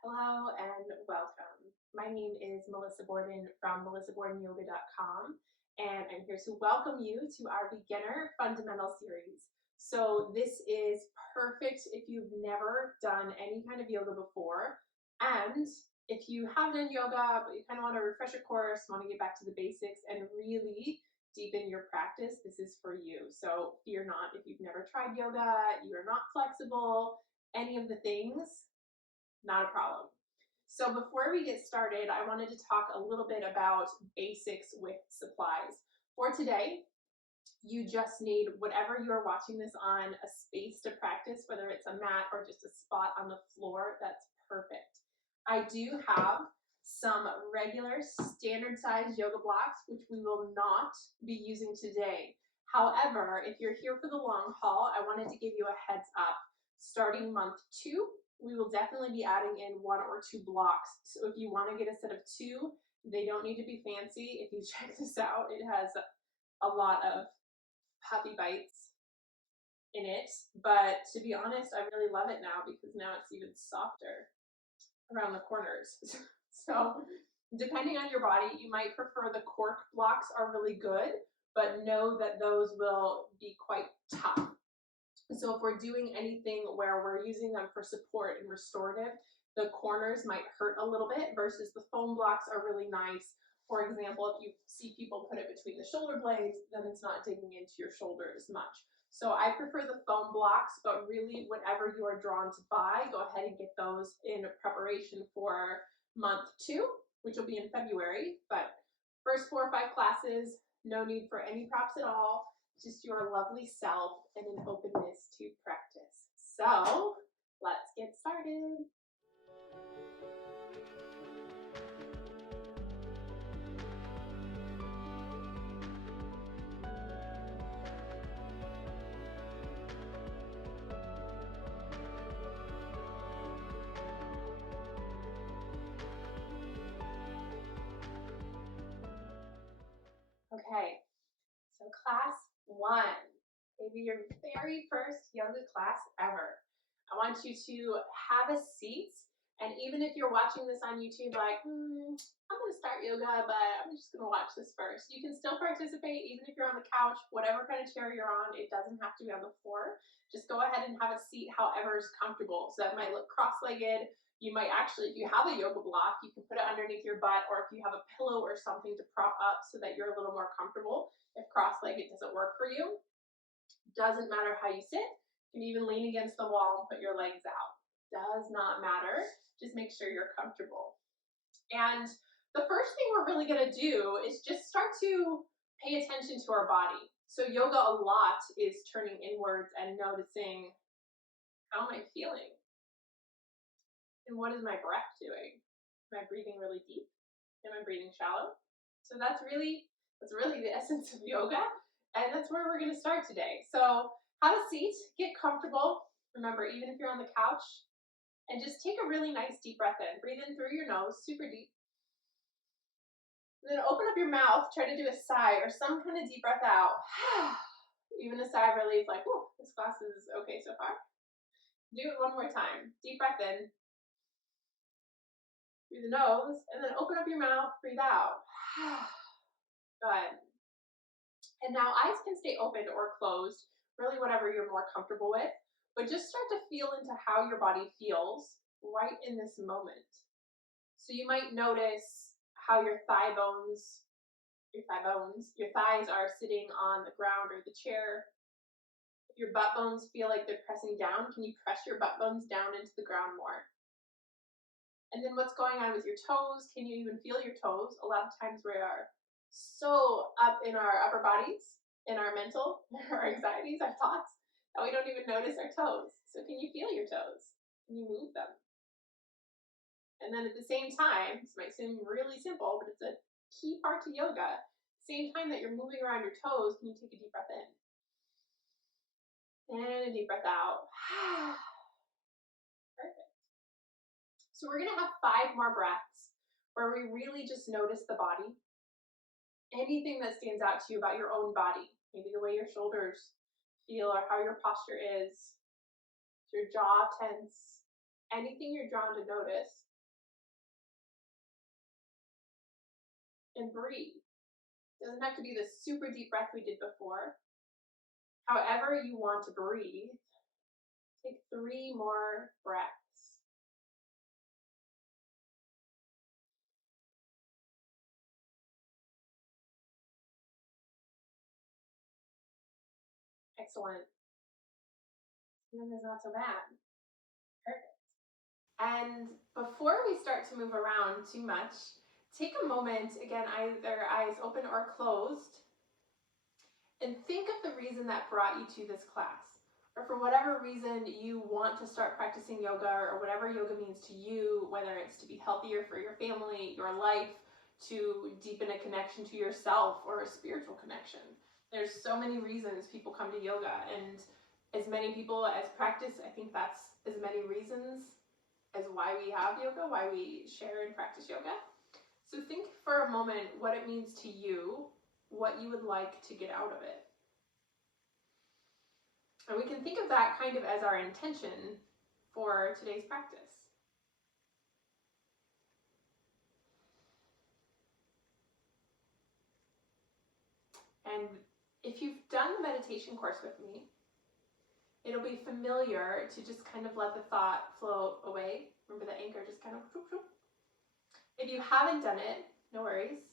Hello and welcome. My name is Melissa Borden from melissaborden.yoga.com, and I'm here to welcome you to our beginner fundamental series. So this is perfect if you've never done any kind of yoga before, and if you have done yoga but you kind of want to refresh your course, want to get back to the basics and really deepen your practice, this is for you. So fear not if you've never tried yoga, you're not flexible, any of the things, not a problem. So before we get started, I wanted to talk a little bit about basics with supplies. For today, you just need whatever you're watching this on, a space to practice, whether it's a mat or just a spot on the floor, that's perfect. I do have some regular standard size yoga blocks, which we will not be using today. However, if you're here for the long haul, I wanted to give you a heads up. Starting month 2, we will definitely be adding in 1 or 2 blocks. So if you want to get a set of 2, they don't need to be fancy. If you check this out, it has a lot of puppy bites in it, but to be honest, I really love it now because now it's even softer around the corners. So depending on your body, you might prefer the cork blocks are really good, but know that those will be quite tough. So if we're doing anything where we're using them for support and restorative, the corners might hurt a little bit versus the foam blocks are really nice. For example, if you see people put it between the shoulder blades, then it's not digging into your shoulder as much. So I prefer the foam blocks, but really whatever you are drawn to buy, go ahead and get those in preparation for month 2, which will be in February. But first 4 or 5 classes, no need for any props at all, just your lovely self and an openness to practice. So let's get started. Okay, so class 1, maybe your very first yoga class ever. I want you to have a seat, and even if you're watching this on YouTube like, I'm going to start yoga, but I'm just going to watch this first, you can still participate even if you're on the couch, whatever kind of chair you're on. It doesn't have to be on the floor. Just go ahead and have a seat however is comfortable. So that might look cross-legged. You might actually, if you have a yoga block, you can put it underneath your butt, or if you have a pillow or something to prop up so that you're a little more comfortable. If cross-legged doesn't work for you, doesn't matter how you sit. You can even lean against the wall and put your legs out. Does not matter. Just make sure you're comfortable. And the first thing we're really going to do is just start to pay attention to our body. So yoga a lot is turning inwards and noticing, how am I feeling? And what is my breath doing? Am I breathing really deep? Am I breathing shallow? So that's really the essence of yoga, and that's where we're going to start today. So have a seat, get comfortable. Remember, even if you're on the couch, and just take a really nice deep breath in. Breathe in through your nose, super deep. And then open up your mouth, try to do a sigh or some kind of deep breath out. Even a sigh of relief, like, whoa, this class is okay so far. Do it one more time. Deep breath in through the nose, and then open up your mouth, breathe out. Good. And now eyes can stay open or closed, really whatever you're more comfortable with, but just start to feel into how your body feels right in this moment. So you might notice how your thighs are sitting on the ground or the chair. If your butt bones feel like they're pressing down, can you press your butt bones down into the ground more? And then what's going on with your toes? Can you even feel your toes? A lot of times we are so up in our upper bodies, in our mental, our anxieties, our thoughts, that we don't even notice our toes. So can you feel your toes? Can you move them? And then at the same time, this might seem really simple, but it's a key part to yoga. Same time that you're moving around your toes, can you take a deep breath in? And a deep breath out. Perfect. So we're going to have 5 more breaths where we really just notice the body. Anything that stands out to you about your own body, maybe the way your shoulders feel or how your posture is, your jaw tense, anything you're drawn to notice, and breathe. It doesn't have to be the super deep breath we did before. However you want to breathe, take 3 more breaths. Excellent. Feeling is not so bad. Perfect. And before we start to move around too much, take a moment, again, either eyes open or closed, and think of the reason that brought you to this class. Or for whatever reason you want to start practicing yoga, or whatever yoga means to you, whether it's to be healthier for your family, your life, to deepen a connection to yourself or a spiritual connection. There's so many reasons people come to yoga, and as many people as practice, I think that's as many reasons as why we have yoga, why we share and practice yoga. So think for a moment what it means to you, what you would like to get out of it. And we can think of that kind of as our intention for today's practice. And if you've done the meditation course with me, it'll be familiar to just kind of let the thought flow away. Remember the anchor, just kind of whoop, whoop. If you haven't done it, no worries.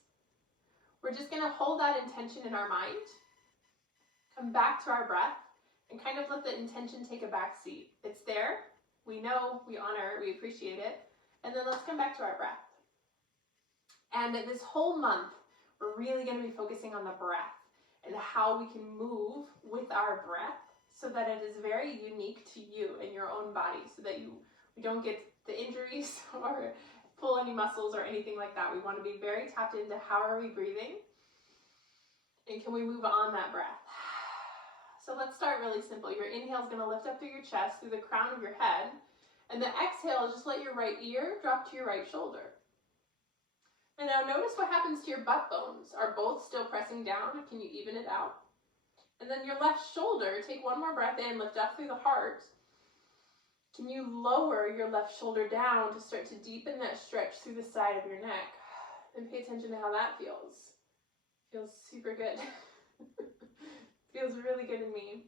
We're just going to hold that intention in our mind, come back to our breath, and kind of let the intention take a back seat. It's there, we know, we honor, we appreciate it, and then let's come back to our breath. And this whole month, we're really going to be focusing on the breath and how we can move with our breath so that it is very unique to you and your own body, so that we don't get the injuries or pull any muscles or anything like that. We want to be very tapped into how are we breathing, and can we move on that breath. So let's start really simple. Your inhale is going to lift up through your chest, through the crown of your head, and the exhale is just let your right ear drop to your right shoulder. And now notice what happens to your butt bones. Are both still pressing down? Can you even it out? And then your left shoulder, take one more breath in, lift up through the heart. Can you lower your left shoulder down to start to deepen that stretch through the side of your neck? And pay attention to how that feels. Feels super good. Feels really good in me.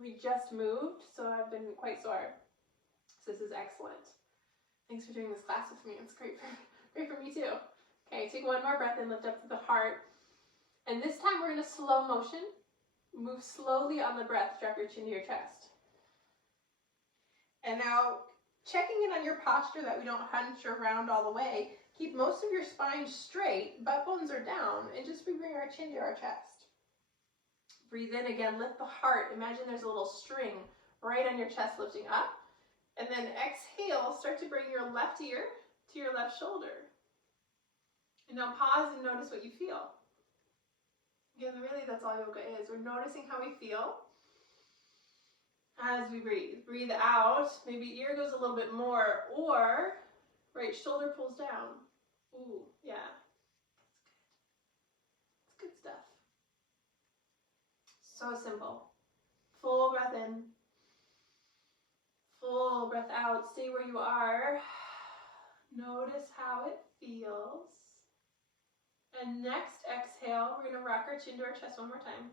We just moved, so I've been quite sore. So this is excellent. Thanks for doing this class with me. It's great for me too. Okay, take one more breath and lift up to the heart. And this time we're in a slow motion. Move slowly on the breath, drop your chin to your chest. And now, checking in on your posture that we don't hunch around all the way. Keep most of your spine straight, butt bones are down, and just we bring our chin to our chest. Breathe in again, lift the heart. Imagine there's a little string right on your chest lifting up. And then exhale, start to bring your left ear to your left shoulder. And now pause and notice what you feel. Again, really that's all yoga is. We're noticing how we feel as we breathe. Breathe out, maybe ear goes a little bit more, or right shoulder pulls down. Ooh, yeah. That's good. It's good stuff. So simple. Full breath in. Full breath out. Stay where you are. Notice how it feels. And next exhale, we're going to rock our chin to our chest one more time.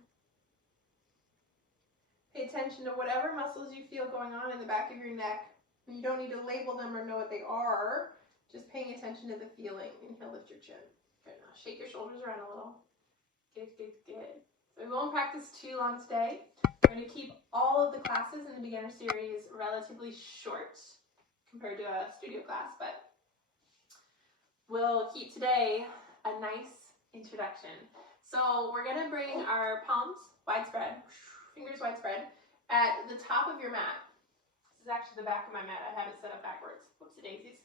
Pay attention to whatever muscles you feel going on in the back of your neck. You don't need to label them or know what they are. Just paying attention to the feeling. Inhale, lift your chin. Good. Now shake your shoulders around a little. Good, good, good. So we won't practice too long today. We're going to keep all of the classes in the beginner series relatively short compared to a studio class, but we'll keep today a nice introduction. So we're going to bring our palms widespread, fingers widespread, at the top of your mat. This is actually the back of my mat. I have it set up backwards. Whoopsie daisies.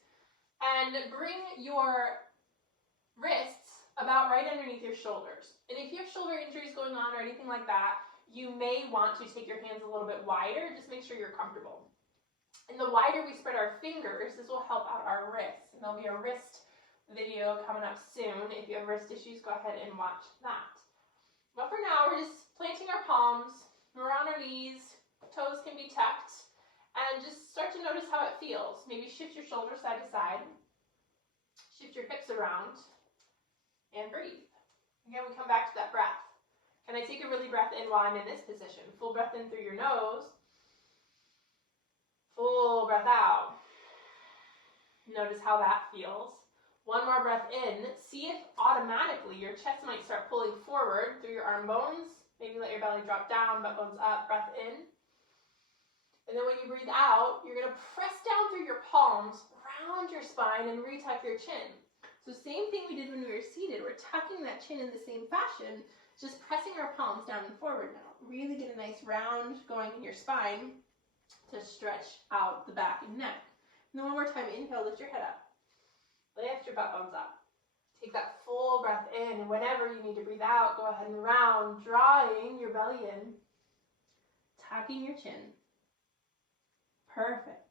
And bring your wrists about right underneath your shoulders. And if you have shoulder injuries going on or anything like that, you may want to take your hands a little bit wider. Just make sure you're comfortable. And the wider we spread our fingers, this will help out our wrists. And there'll be a wrist video coming up soon. If you have wrist issues, go ahead and watch that. But for now, we're just planting our palms. We're on our knees. Toes can be tucked. And just start to notice how it feels. Maybe shift your shoulders side to side. Shift your hips around. and breathe. Again, we come back to that breath. Can I take a really breath in while I'm in this position? Full breath in through your nose. Full breath out. Notice how that feels. One more breath in. See if automatically your chest might start pulling forward through your arm bones. Maybe let your belly drop down, butt bones up, breath in. And then when you breathe out, you're going to press down through your palms, round your spine, and retuck your chin. So same thing we did when we were seated. We're tucking that chin in the same fashion, just pressing our palms down and forward now. Really get a nice round going in your spine to stretch out the back and neck. And then one more time, inhale, lift your head up. Lift your butt bones up. Take that full breath in, and whenever you need to breathe out, go ahead and round, drawing your belly in, tucking your chin. Perfect.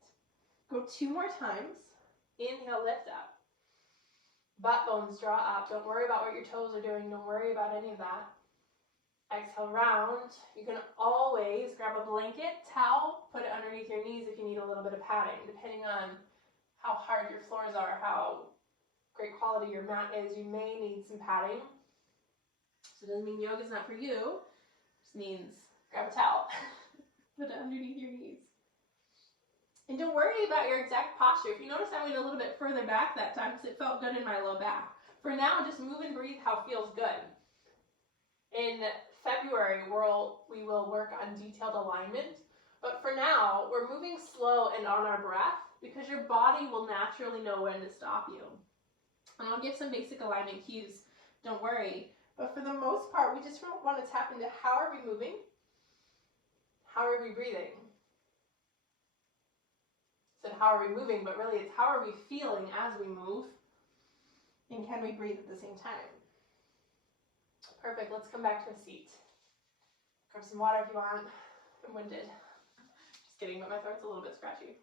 Go 2 more times. Inhale, lift up. Butt bones draw up. Don't worry about what your toes are doing. Don't worry about any of that. Exhale, round. You can always grab a blanket, towel, put it underneath your knees if you need a little bit of padding, depending on how hard your floors are, how great quality your mat is. You may need some padding. So it doesn't mean yoga's not for you. It just means grab a towel, put it underneath your knees. And don't worry about your exact posture. If you notice I went a little bit further back that time because it felt good in my low back. For now, just move and breathe how feels good. In February, we will work on detailed alignment. But for now, we're moving slow and on our breath because your body will naturally know when to stop you. And I'll give some basic alignment cues. Don't worry. But for the most part, we just want to tap into how are we moving? How are we breathing? Said how are we moving, but really it's how are we feeling as we move, and can we breathe at the same time? Perfect. Let's come back to a seat. Grab some water if you want. I'm winded. Just kidding, but my throat's a little bit scratchy.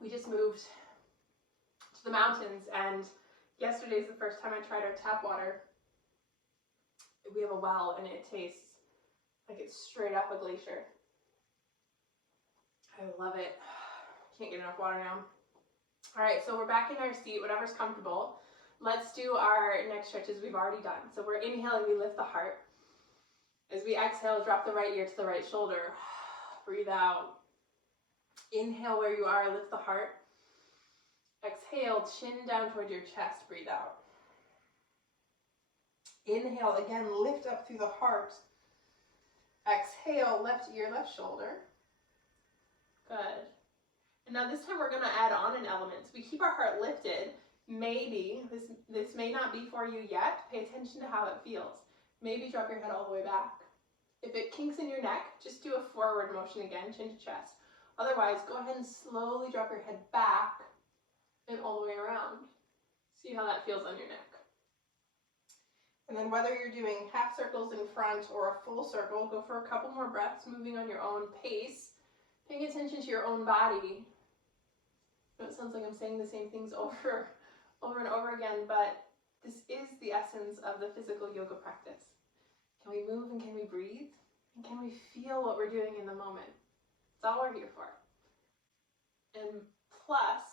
We just moved to the mountains, and yesterday's the first time I tried our tap water. We have a well, and it tastes like it's straight up a glacier. I love it. Can't get enough water now. All right, so we're back in our seat, whatever's comfortable. Let's do our neck stretches we've already done. So we're inhaling, we lift the heart. As we exhale, drop the right ear to the right shoulder. Breathe out. Inhale where you are, lift the heart. Exhale, chin down toward your chest, breathe out. Inhale, again, lift up through the heart. Exhale, left ear, left shoulder. Good. And now this time we're going to add on an element. So we keep our heart lifted. Maybe, this may not be for you yet. Pay attention to how it feels. Maybe drop your head all the way back. If it kinks in your neck, just do a forward motion again, chin to chest. Otherwise, go ahead and slowly drop your head back and all the way around. See how that feels on your neck. And then whether you're doing half circles in front or a full circle, go for a couple more breaths, moving on your own pace. Paying attention to your own body. It sounds like I'm saying the same things over and over again, but this is the essence of the physical yoga practice. Can we move and can we breathe? And can we feel what we're doing in the moment? That's all we're here for. And plus,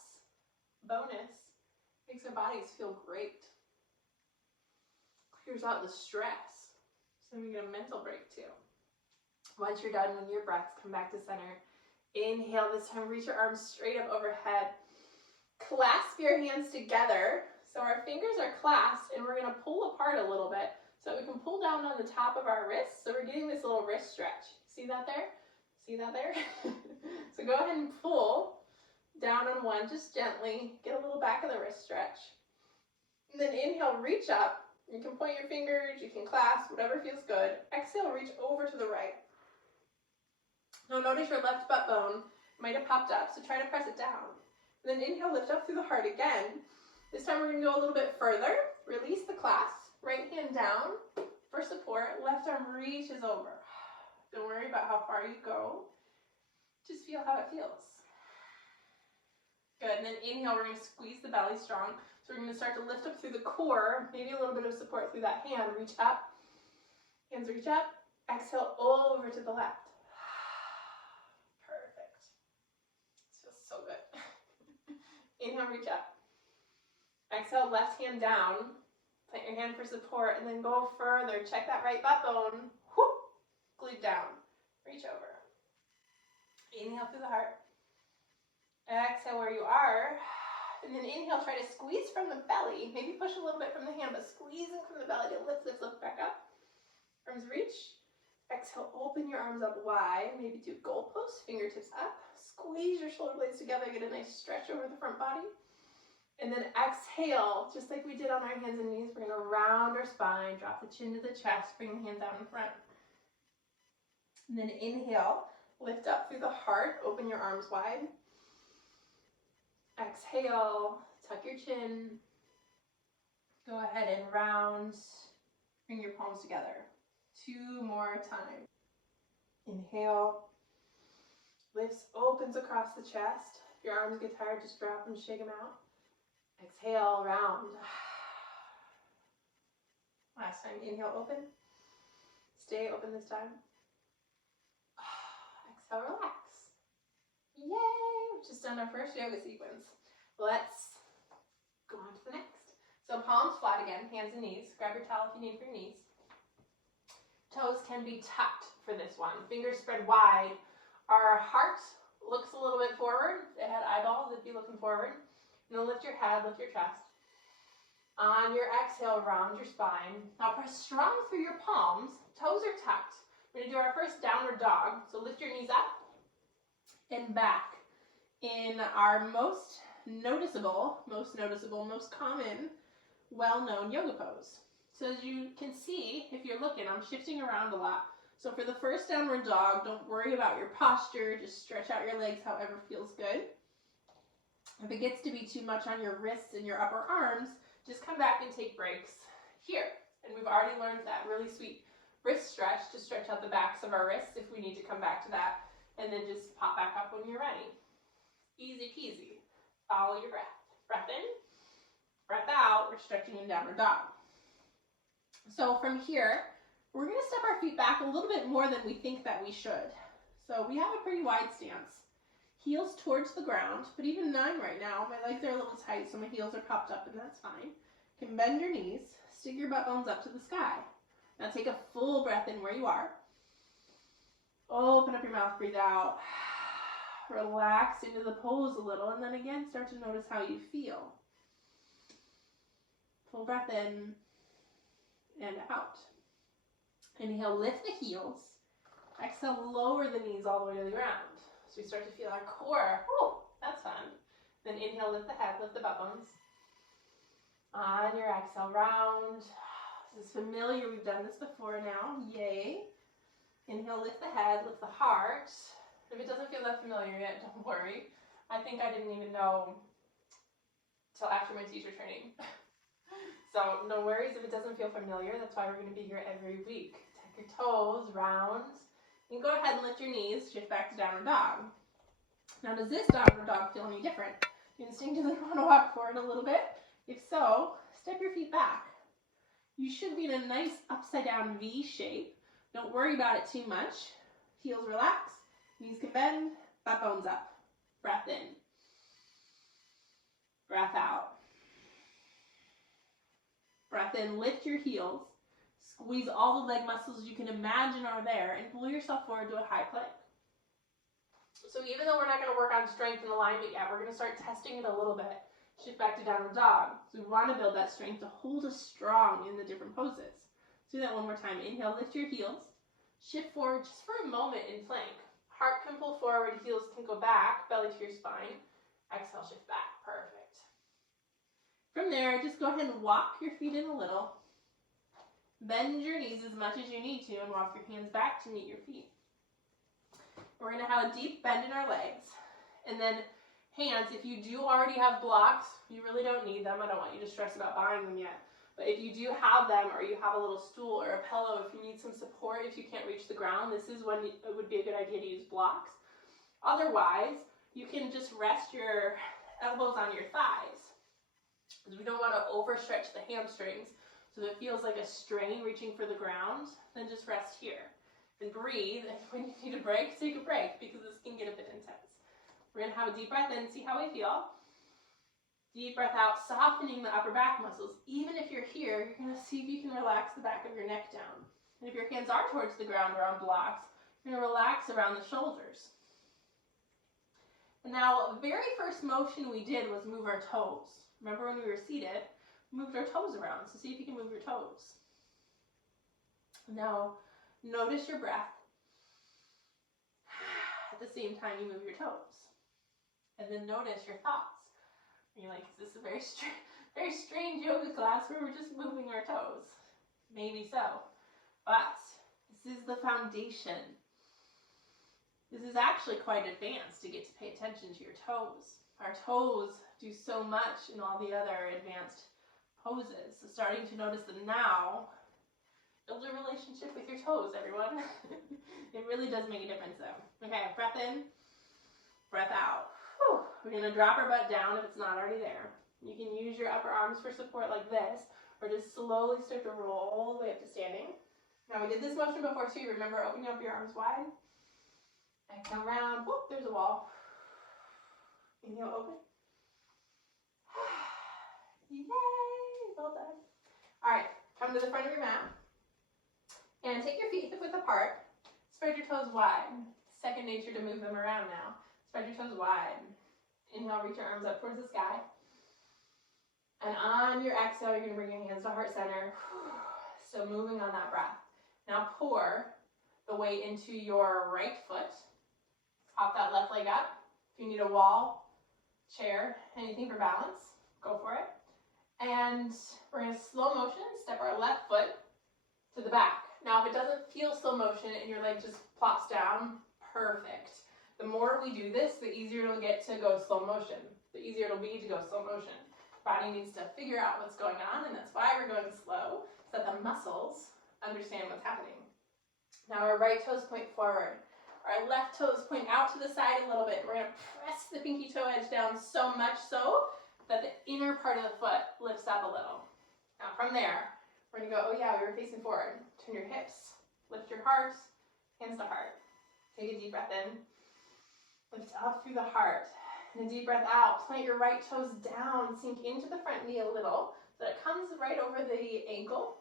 bonus, makes our bodies feel great. Clears out the stress. So we get a mental break too. Once you're done with your breaths, come back to center. Inhale, this time reach your arms straight up overhead. Clasp your hands together. So our fingers are clasped and we're going to pull apart a little bit so that we can pull down on the top of our wrists. So we're getting this little wrist stretch. See that there? See that there? So go ahead and pull down on one, just gently. Get a little back of the wrist stretch. And then inhale, reach up. You can point your fingers, you can clasp, whatever feels good. Exhale, reach over to the right. Now notice your left butt bone might have popped up, so try to press it down. And then inhale, lift up through the heart again. This time we're going to go a little bit further. Release the clasp. Right hand down for support. Left arm reaches over. Don't worry about how far you go. Just feel how it feels. Good. And then inhale, we're going to squeeze the belly strong. So we're going to start to lift up through the core. Maybe a little bit of support through that hand. Reach up. Hands reach up. Exhale over to the left. Perfect. This feels so good. Inhale, reach up. Exhale, left hand down. Plant your hand for support and then go further. Check that right butt bone. Whoop. Glute down. Reach over. Inhale through the heart. Exhale where you are. And then inhale, try to squeeze from the belly. Maybe push a little bit from the hand, but squeezing from the belly to lift, lift, lift back up. Arms reach. Exhale, open your arms up wide. Maybe do goalposts, fingertips up. Squeeze your shoulder blades together. Get a nice stretch over the front body. And then exhale, just like we did on our hands and knees, we're going to round our spine, drop the chin to the chest, bring the hands out in front. And then inhale, lift up through the heart, open your arms wide. Exhale, tuck your chin. Go ahead and round, bring your palms together. 2 more times. Inhale, lifts, opens across the chest. If your arms get tired, just drop them, shake them out. Exhale, round. Last time, inhale, open. Stay open this time. Exhale, relax. Yay! We've just done our first yoga sequence. Let's go on to the next. So palms flat again, hands and knees. Grab your towel if you need for your knees. Toes can be tucked for this one. Fingers spread wide. Our heart looks a little bit forward. The head eyeballs if you're looking forward. And then lift your head, lift your chest. On your exhale, round your spine. Now press strong through your palms. Toes are tucked. We're going to do our first downward dog. So lift your knees up and back. In our most noticeable, most common, well-known yoga pose. So as you can see, if you're looking, I'm shifting around a lot. So for the first downward dog, don't worry about your posture. Just stretch out your legs however feels good. If it gets to be too much on your wrists and your upper arms, just come back and take breaks here. And we've already learned that really sweet wrist stretch to stretch out the backs of our wrists if we need to come back to that. And then just pop back up when you're ready. Easy peasy. Follow your breath. Breath in, breath out. We're stretching in downward dog. So from here, we're going to step our feet back a little bit more than we think that we should. So we have a pretty wide stance. Heels towards the ground, but even mine right now, my legs are a little tight, so my heels are popped up, and that's fine. You can bend your knees, stick your butt bones up to the sky. Now take a full breath in where you are. Open up your mouth, breathe out. Relax into the pose a little, and then again, start to notice how you feel. Full breath in and out. Inhale, lift the heels. Exhale, lower the knees all the way to the ground. So we start to feel our core. Woo, that's fun. Then inhale, lift the head, lift the butt bones. On your exhale, round. This is familiar. We've done this before now. Yay. Inhale, lift the head, lift the heart. If it doesn't feel that familiar yet, don't worry. I think I didn't even know till after my teacher training. So no worries if it doesn't feel familiar. That's why we're going to be here every week. Tuck your toes, round. You can go ahead and lift your knees, shift back to downward dog. Now does this downward dog feel any different? You instinctively want to walk forward a little bit. If so, step your feet back. You should be in a nice upside down V shape. Don't worry about it too much. Heels relax, knees can bend, butt bones up. Breath in. Breath out. Breath in, lift your heels. Squeeze all the leg muscles you can imagine are there and pull yourself forward to a high plank. So even though we're not going to work on strength and alignment yet, we're going to start testing it a little bit. Shift back to downward dog. So we want to build that strength to hold us strong in the different poses. Let's do that one more time. Inhale, lift your heels. Shift forward just for a moment in plank. Heart can pull forward, heels can go back, belly to your spine. Exhale, shift back. Perfect. From there, just go ahead and walk your feet in a little. Bend your knees as much as you need to and walk your hands back to meet your feet. We're going to have a deep bend in our legs. And then hands, if you do already have blocks, you really don't need them. I don't want you to stress about buying them yet. But if you do have them, or you have a little stool or a pillow, if you need some support, if you can't reach the ground, this is when it would be a good idea to use blocks. Otherwise, you can just rest your elbows on your thighs. Because we don't want to overstretch the hamstrings. So if it feels like a strain reaching for the ground, then just rest here. And breathe. And when you need a break, take a break, because this can get a bit intense. We're going to have a deep breath in, see how we feel. Deep breath out, softening the upper back muscles. Even if you're here, you're going to see if you can relax the back of your neck down. And if your hands are towards the ground or on blocks, you're going to relax around the shoulders. And now, the very first motion we did was move our toes. Remember when we were seated, we moved our toes around. So see if you can move your toes. Now, notice your breath. At the same time, you move your toes. And then notice your thoughts. And you're like, is this a very strange yoga class where we're just moving our toes? Maybe so. But this is the foundation. This is actually quite advanced to get to pay attention to your toes. Our toes do so much in all the other advanced poses. So starting to notice them now, build a relationship with your toes, everyone. It really does make a difference though. Okay, breath in, breath out. Whew. We're going to drop our butt down if it's not already there. You can use your upper arms for support like this, or just slowly start to roll all the way up to standing. Now we did this motion before too. Remember opening up your arms wide. Exhale round. Whoop, there's a wall. Inhale, open. Yay! Well done. All right, come to the front of your mat. And take your feet hip width apart. Spread your toes wide. Second nature to move them around now. Spread your toes wide. Inhale, reach your arms up towards the sky. And on your exhale, you're going to bring your hands to heart center. So moving on that breath. Now pour the weight into your right foot. Hop that left leg up. If you need a wall, chair, anything for balance, go for it. And we're going to slow motion step our left foot to the back. Now, if it doesn't feel slow motion and your leg just plops down, perfect. The more we do this, the easier it'll get to go slow motion. The easier it'll be to go slow motion. Body needs to figure out what's going on, and that's why we're going slow, so that the muscles understand what's happening. Now our right toes point forward. Our left toes point out to the side a little bit. We're going to press the pinky toe edge down so much so that the inner part of the foot lifts up a little. Now from there, we're going to go, oh yeah, we were facing forward. Turn your hips, lift your heart, hands to heart. Take a deep breath in. Lift up through the heart. And a deep breath out. Plant your right toes down. Sink into the front knee a little so that it comes right over the ankle.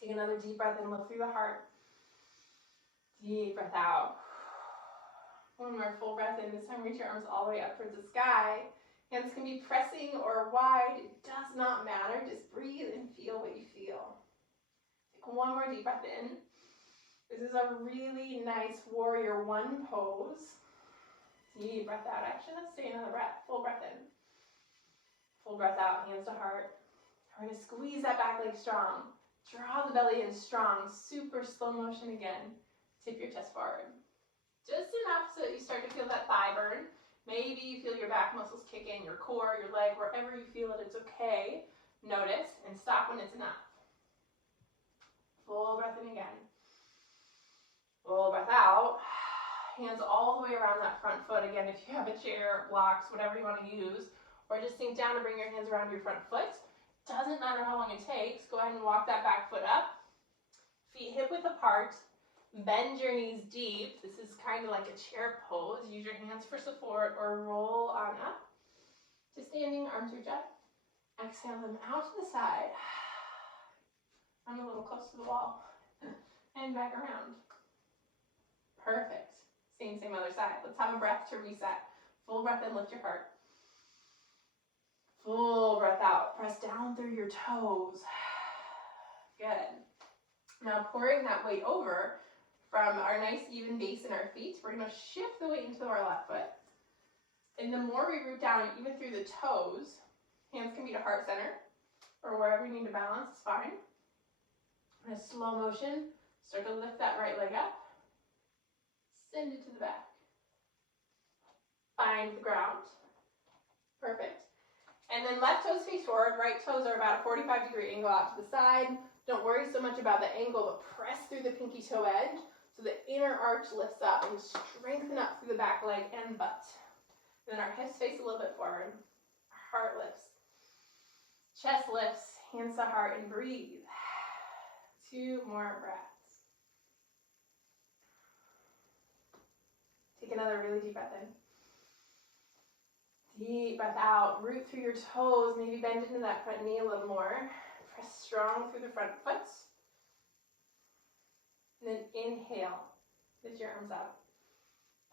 Take another deep breath in. Look through the heart. Deep breath out. One more full breath in. This time reach your arms all the way up towards the sky. Hands can be pressing or wide. It does not matter. Just breathe and feel what you feel. Take one more deep breath in. This is a really nice warrior one pose. Deep breath out. Actually, let's stay another breath. Full breath in. Full breath out. Hands to heart. We're going to squeeze that back leg strong. Draw the belly in strong. Super slow motion again. Tip your chest forward. Just enough so that you start to feel that thigh burn. Maybe you feel your back muscles kick in, your core, your leg, wherever you feel it, it's okay. Notice and stop when it's enough. Full breath in again. Full breath out. Hands all the way around that front foot. Again, if you have a chair, blocks, whatever you want to use, or just sink down and bring your hands around your front foot. Doesn't matter how long it takes. Go ahead and walk that back foot up. Feet hip width apart. Bend your knees deep. This is kind of like a chair pose. Use your hands for support or roll on up to standing. Arms reach up. Exhale them out to the side. I'm a little close to the wall. And back around. Perfect. Same other side. Let's have a breath to reset. Full breath in, lift your heart. Full breath out. Press down through your toes. Good. Now pouring that weight over from our nice even base in our feet, we're going to shift the weight into our left foot. And the more we root down, even through the toes, hands can be to heart center, or wherever you need to balance, it's fine. In a slow motion, start to lift that right leg up. Send it to the back. Find the ground. Perfect. And then left toes face forward, right toes are about a 45-degree angle out to the side. Don't worry so much about the angle, but press through the pinky toe edge so the inner arch lifts up and strengthen up through the back leg and butt. And then our hips face a little bit forward. Our heart lifts. Chest lifts, hands to heart, and breathe. 2 more breaths. Take another really deep breath in. Deep breath out, root through your toes, maybe bend into that front knee a little more. Press strong through the front foot. And then inhale, lift your arms up.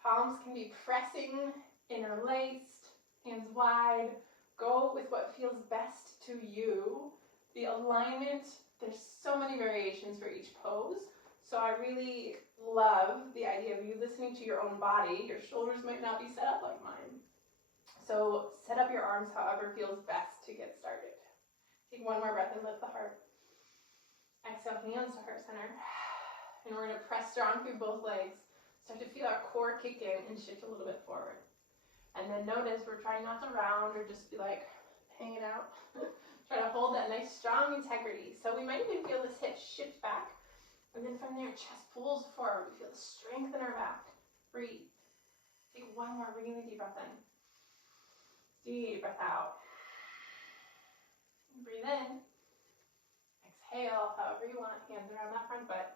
Palms can be pressing, interlaced, hands wide. Go with what feels best to you. The alignment, there's so many variations for each pose. So I really love the idea of you listening to your own body. Your shoulders might not be set up like mine. So set up your arms however feels best to get started. Take one more breath and lift the heart. Exhale, hands to heart center. And we're going to press strong through both legs. Start to feel our core kick in and shift a little bit forward. And then notice we're trying not to round or just be like hanging out. Try to hold that nice strong integrity. So we might even feel this hip shift back. And then from there, chest pulls forward. We feel the strength in our back. Breathe. Take one more really deep breath in. Deep breath out. Breathe in. Exhale, however you want. Hands around that front foot.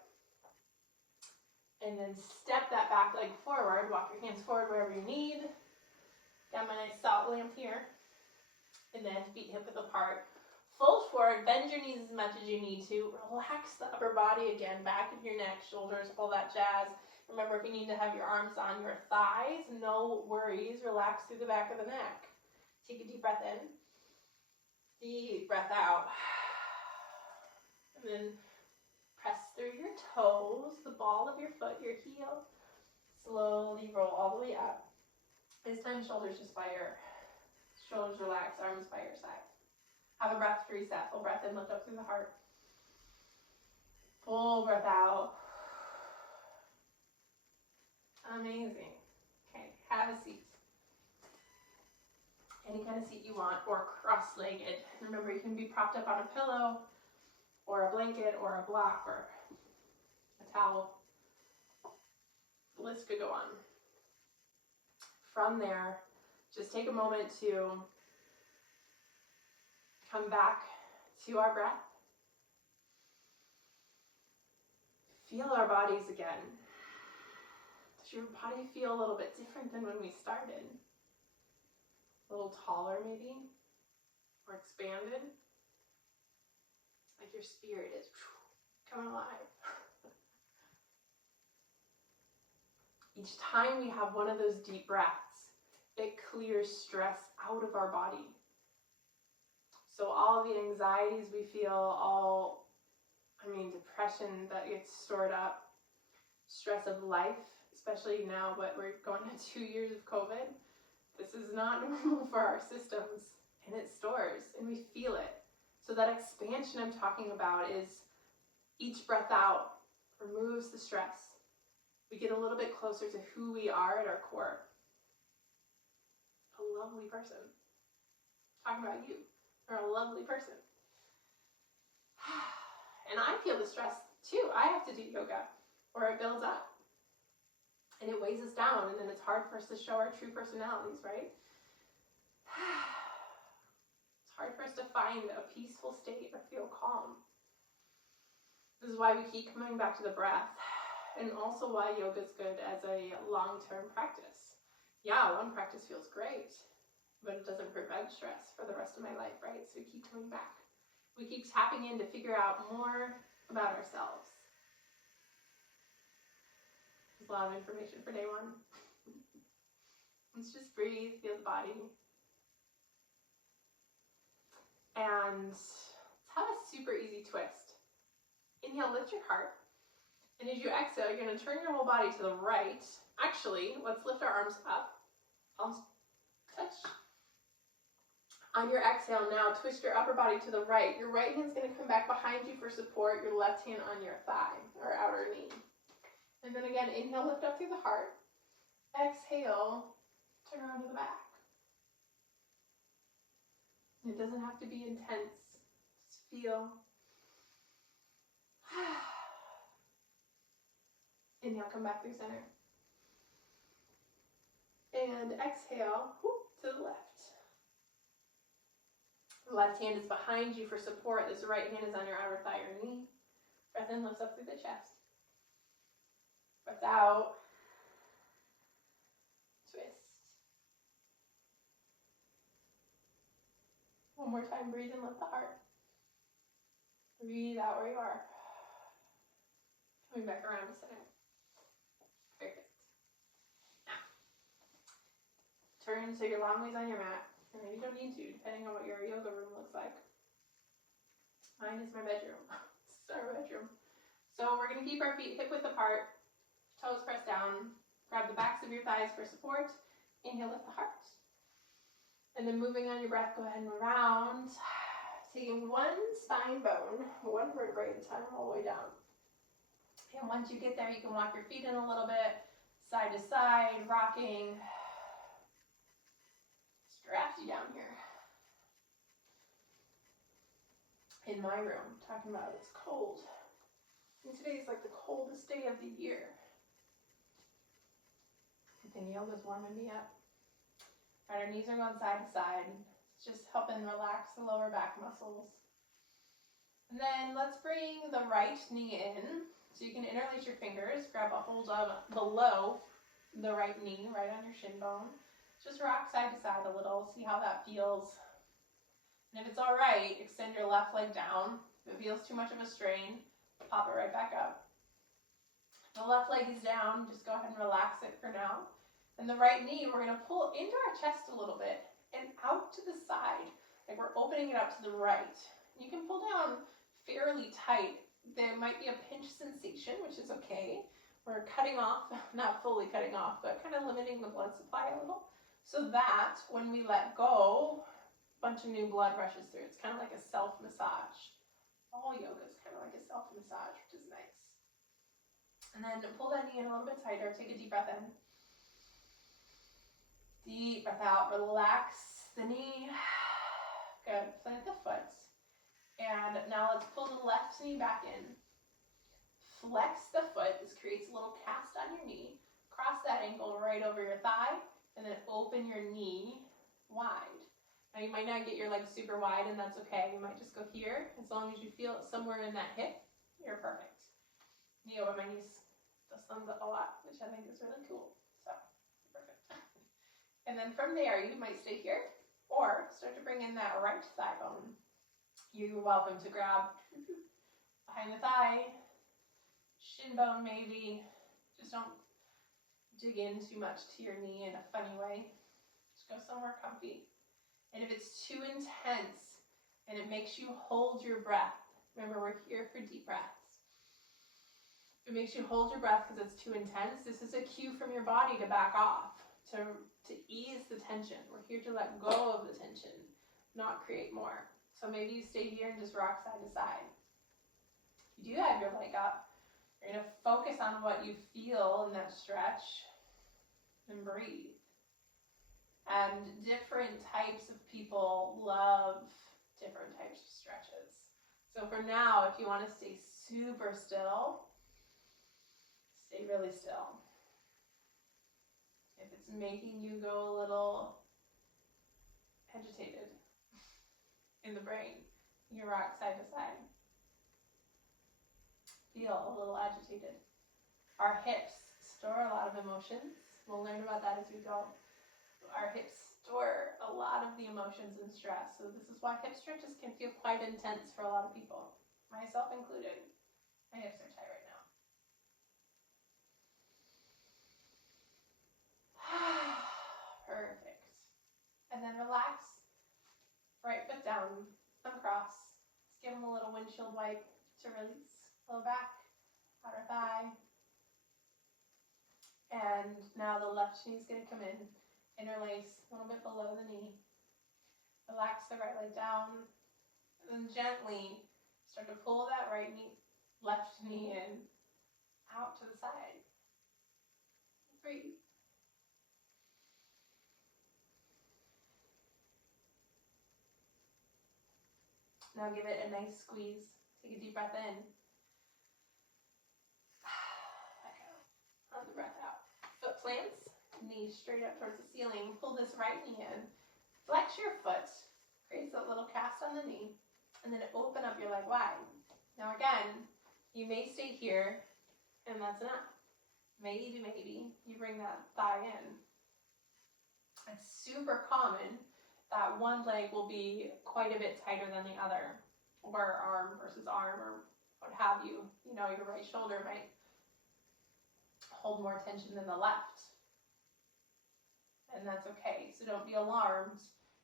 And then step that back leg forward. Walk your hands forward wherever you need. Got my nice salt lamp here. And then feet hip width apart. Fold forward. Bend your knees as much as you need to. Relax the upper body again. Back of your neck, shoulders, all that jazz. Remember, if you need to have your arms on your thighs, no worries. Relax through the back of the neck. Take a deep breath in. Deep breath out. And then press through your toes, the ball of your foot, your heel. Slowly roll all the way up. This time, shoulders just by your shoulders relax, arms by your side. Have a breath to reset. Full breath in, lift up through the heart. Full breath out. Amazing. Okay, have a seat. Any kind of seat you want, or cross-legged. Remember, you can be propped up on a pillow, or a blanket, or a block, or a towel. The list could go on. From there, just take a moment to come back to our breath. Feel our bodies again. Does your body feel a little bit different than when we started? A little taller maybe, or expanded, like your spirit is coming alive. Each time we have one of those deep breaths, it clears stress out of our body. So all the anxieties we feel, depression that gets stored up, stress of life, especially now what we're going on 2 years of COVID, this is not normal for our systems, and it stores, and we feel it. So that expansion I'm talking about is each breath out removes the stress. We get a little bit closer to who we are at our core. A lovely person. Talking about you. You're a lovely person. And I feel the stress too. I have to do yoga, or it builds up. And it weighs us down, and then it's hard for us to show our true personalities, right? It's hard for us to find a peaceful state or feel calm. This is why we keep coming back to the breath, and also why yoga is good as a long-term practice. Yeah, one practice feels great, but it doesn't prevent stress for the rest of my life, right? So we keep coming back. We keep tapping in to figure out more about ourselves. There's a lot of information for day one. Let's just breathe, feel the body. And let's have a super easy twist. Inhale, lift your heart. And as you exhale, you're going to turn your whole body to the right. Actually, let's lift our arms up. Palms touch. On your exhale now, twist your upper body to the right. Your right hand's going to come back behind you for support. Your left hand on your thigh or outer knee. And then again, inhale, lift up through the heart. Exhale, turn around to the back. It doesn't have to be intense. Just feel. Inhale, come back through center. And exhale, to the left. The left hand is behind you for support. This right hand is on your outer thigh or knee. Breath in, lifts up through the chest. Breath out. Twist. One more time, breathe in, lift the heart. Breathe out where you are. Coming back around to center. Perfect. Now, turn so you're long ways on your mat. And maybe you don't need to, depending on what your yoga room looks like. Mine is my bedroom. This is our bedroom. So we're going to keep our feet hip width apart, toes pressed down. Grab the backs of your thighs for support. Inhale, lift the heart. And then moving on your breath, go ahead and round. Taking one spine bone, one vertebrae at a time, all the way down. And once you get there, you can walk your feet in a little bit, side to side, rocking. It's drafty down here. In my room, talking about it's cold. And today's like the coldest day of the year. Good thing yoga's warming me up. All right, our knees are going side to side. It's just helping relax the lower back muscles. And then let's bring the right knee in. So you can interlace your fingers, grab a hold of below the right knee, right on your shin bone. Just rock side to side a little, see how that feels. And if it's all right, extend your left leg down. If it feels too much of a strain, pop it right back up. The left leg is down, just go ahead and relax it for now. And the right knee, we're going to pull into our chest a little bit and out to the side. Like we're opening it up to the right. You can pull down fairly tight. There might be a pinch sensation, which is okay. We're cutting off, not fully cutting off, but kind of limiting the blood supply a little. So that when we let go, a bunch of new blood rushes through. It's kind of like a self-massage. All yoga is kind of like a self-massage, which is nice. And then pull that knee in a little bit tighter. Take a deep breath in. Deep breath out. Relax the knee. Good. Plant the foot. And now let's pull the left knee back in. Flex the foot. This creates a little cast on your knee. Cross that ankle right over your thigh. And then open your knee wide. Now you might not get your legs super wide, and that's okay. You might just go here. As long as you feel it somewhere in that hip, you're perfect. Yoga, my niece does thumbs up a lot, which I think is really cool. So, perfect. And then from there, you might stay here, or start to bring in that right thigh bone. You're welcome to grab behind the thigh, shin bone maybe. Just don't dig in too much to your knee in a funny way. Just go somewhere comfy. And if it's too intense and it makes you hold your breath, remember we're here for deep breaths. If it makes you hold your breath because it's too intense, this is a cue from your body to back off, to ease the tension. We're here to let go of the tension, not create more. So maybe you stay here and just rock side to side. If you do have your leg up, you're going to focus on what you feel in that stretch and breathe. And different types of people love different types of stretches. So for now, if you want to stay super still, stay really still. If it's making you go a little agitated in the brain, you can rock side to side. Feel a little agitated. Our hips store a lot of emotions. We'll learn about that as we go. Our hips store a lot of the emotions and stress. So this is why hip stretches can feel quite intense for a lot of people, myself included. My hips are tight right now. Perfect. And then relax. Right foot down, uncross. Let's give them a little windshield wipe to release. Low back, outer thigh. And now the left knee is going to come in. Interlace a little bit below the knee. Relax the right leg down. And then gently start to pull that left knee in, out to the side. Breathe. Now give it a nice squeeze. Take a deep breath in. Let go. On the breath out. Foot plants. Knees straight up towards the ceiling. Pull this right knee in. Flex your foot. Creates a little cast on the knee. And then open up your leg wide. Now again, you may stay here, and that's enough. Maybe you bring that thigh in. It's super common that one leg will be quite a bit tighter than the other, or arm versus arm, or what have you. You know, your right shoulder might hold more tension than the left, and that's okay. So don't be alarmed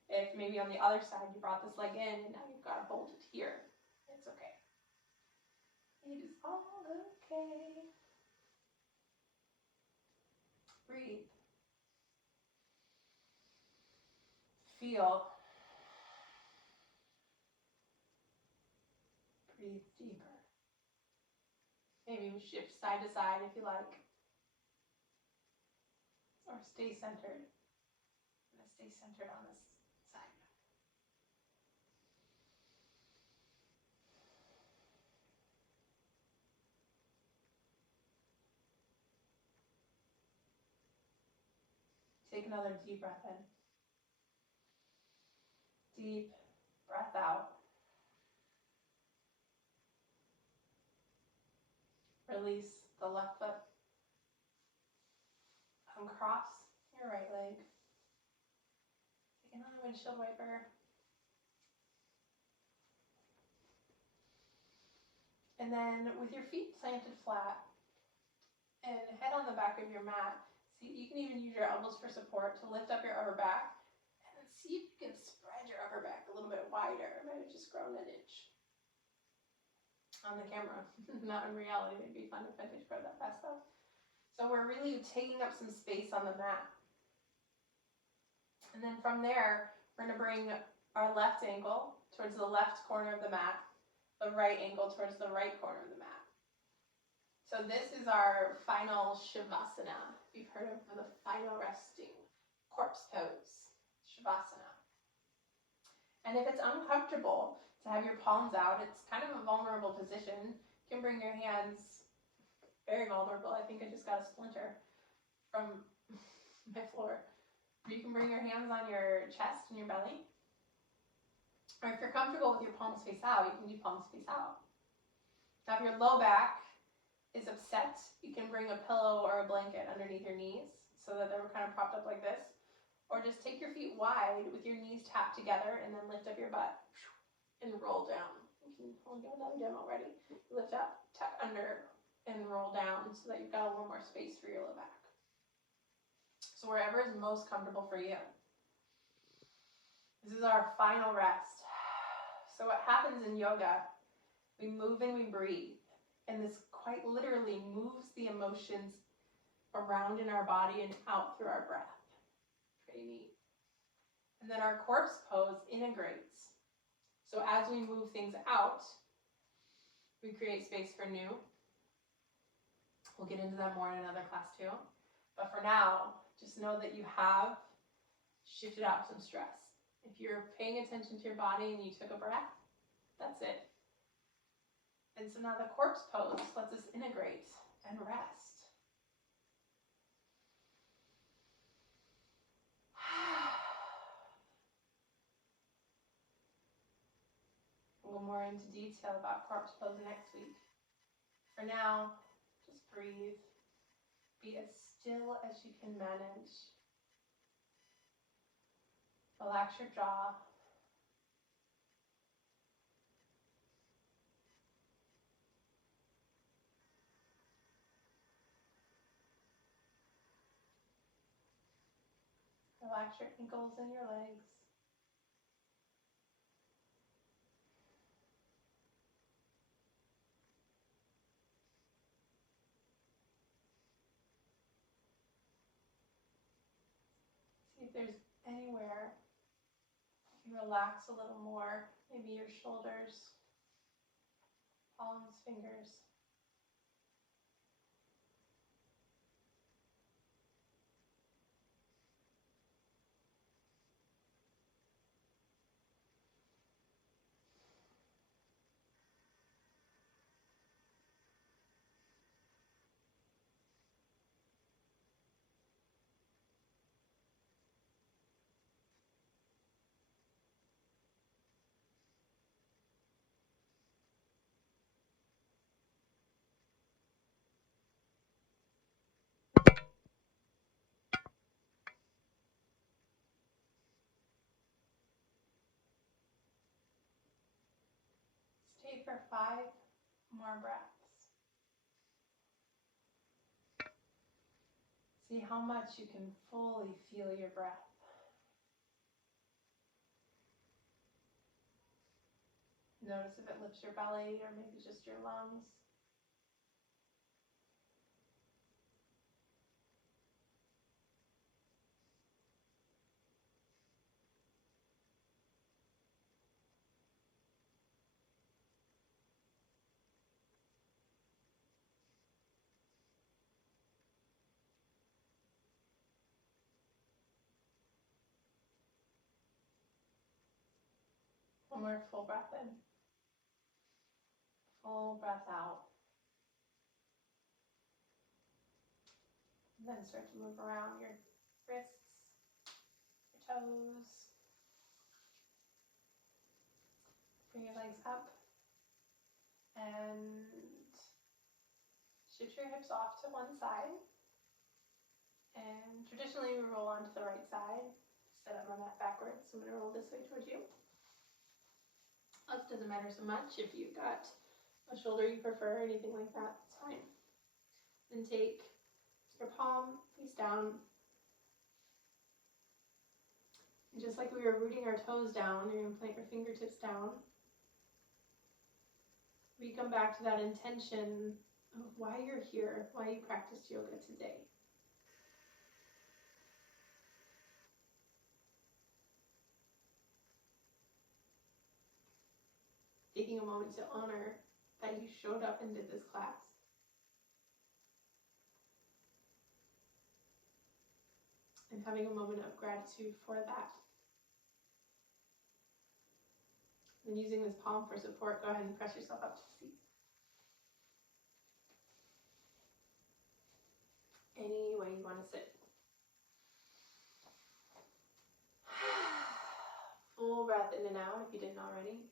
if maybe on the other side you brought this leg in and now you've got to hold it here. It's okay. It is all okay. Breathe. Feel. Breathe deeper. Maybe we shift side to side if you like. Or stay centered. I'm going to stay centered on this side. Take another deep breath in. Deep breath out. Release the left foot. Uncross your right leg. Take another windshield wiper. And then with your feet planted flat and head on the back of your mat, see, you can even use your elbows for support to lift up your upper back, and then see if you can spread your upper back a little bit wider. It might have just grown an inch on the camera, not in reality. It'd be fun if I could grow that fast though. So we're really taking up some space on the mat. And then from there, we're going to bring our left ankle towards the left corner of the mat, the right ankle towards the right corner of the mat. So this is our final Savasana. You've heard of the final resting corpse pose, Savasana. And if it's uncomfortable to have your palms out, it's kind of a vulnerable position. You can bring your hands, very vulnerable. I think I just got a splinter from my floor. You can bring your hands on your chest and your belly. Or if you're comfortable with your palms face out, you can do palms face out. Now if your low back is upset, you can bring a pillow or a blanket underneath your knees so that they're kind of propped up like this. Or just take your feet wide with your knees tapped together and then lift up your butt and roll down. I'll give another demo. Ready? Lift up, tuck under, and roll down so that you've got a little more space for your low back. So wherever is most comfortable for you. This is our final rest. So what happens in yoga, we move and we breathe. And this quite literally moves the emotions around in our body and out through our breath. Pretty neat. And then our corpse pose integrates. So as we move things out, we create space for new. We'll get into that more in another class too. But for now, just know that you have shifted out some stress. If you're paying attention to your body and you took a breath, that's it. And so now the corpse pose lets us integrate and rest. We'll go more into detail about corpse pose next week. For now, just breathe. Be as still as you can manage. Relax your jaw. Relax your ankles and your legs. See if there's anywhere you relax a little more. Maybe your shoulders, palms, fingers. for 5 more breaths. See how much you can fully feel your breath. Notice if it lifts your belly or maybe just your lungs. One more full breath in. Full breath out. And then start to move around your wrists, your toes. Bring your legs up and shift your hips off to one side. And traditionally we roll onto the right side. Set up my mat backwards. So I'm going to roll this way towards you. That doesn't matter so much. If you've got a shoulder you prefer, anything like that, it's fine. Then take your palm face down. And just like we were rooting our toes down, you're going to plant your fingertips down. We come back to that intention of why you're here, why you practiced yoga today. Taking a moment to honor that you showed up and did this class. And having a moment of gratitude for that. And using this palm for support, go ahead and press yourself up to the seat. Any way you want to sit. Full breath in and out if you didn't already.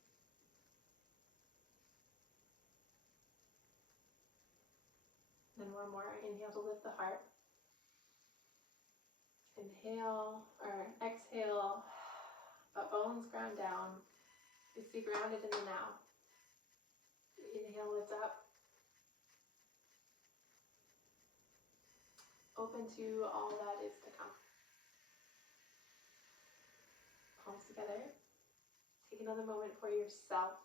Then one more. Inhale to lift the heart. Inhale or exhale, but bones ground down. You stay grounded in the now. Inhale, lift up. Open to all that is to come. Palms together. Take another moment for yourself,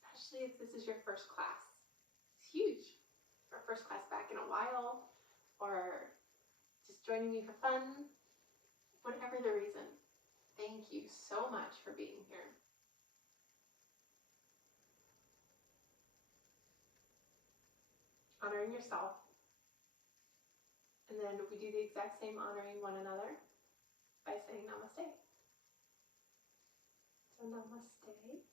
especially if this is your first class. It's huge. Our first class back in a while, or just joining me for fun, whatever the reason. Thank you so much for being here. Honoring yourself. And then we do the exact same honoring one another by saying namaste. So namaste.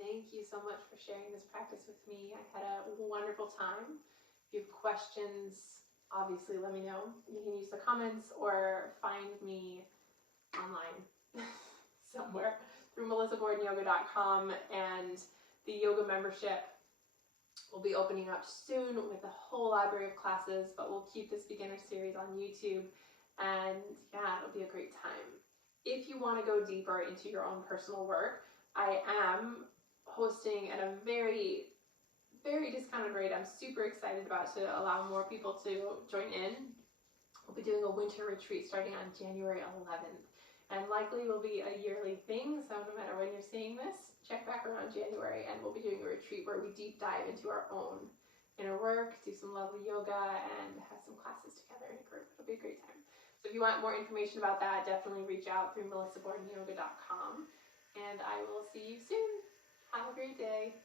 Thank you so much for sharing this practice with me. I had a wonderful time. If you have questions, obviously let me know. You can use the comments or find me online somewhere through melissabordenyoga.com, and the yoga membership will be opening up soon with a whole library of classes, but we'll keep this beginner series on YouTube, and yeah, it'll be a great time. If you want to go deeper into your own personal work, I am hosting at a very, very discounted rate. I'm super excited about to allow more people to join in. We'll be doing a winter retreat starting on January 11th. And likely will be a yearly thing, so no matter when you're seeing this, check back around January and we'll be doing a retreat where we deep dive into our own inner work, do some lovely yoga, and have some classes together in a group. It'll be a great time. So if you want more information about that, definitely reach out through melissabordenyoga.com, and I will see you soon. Have a great day.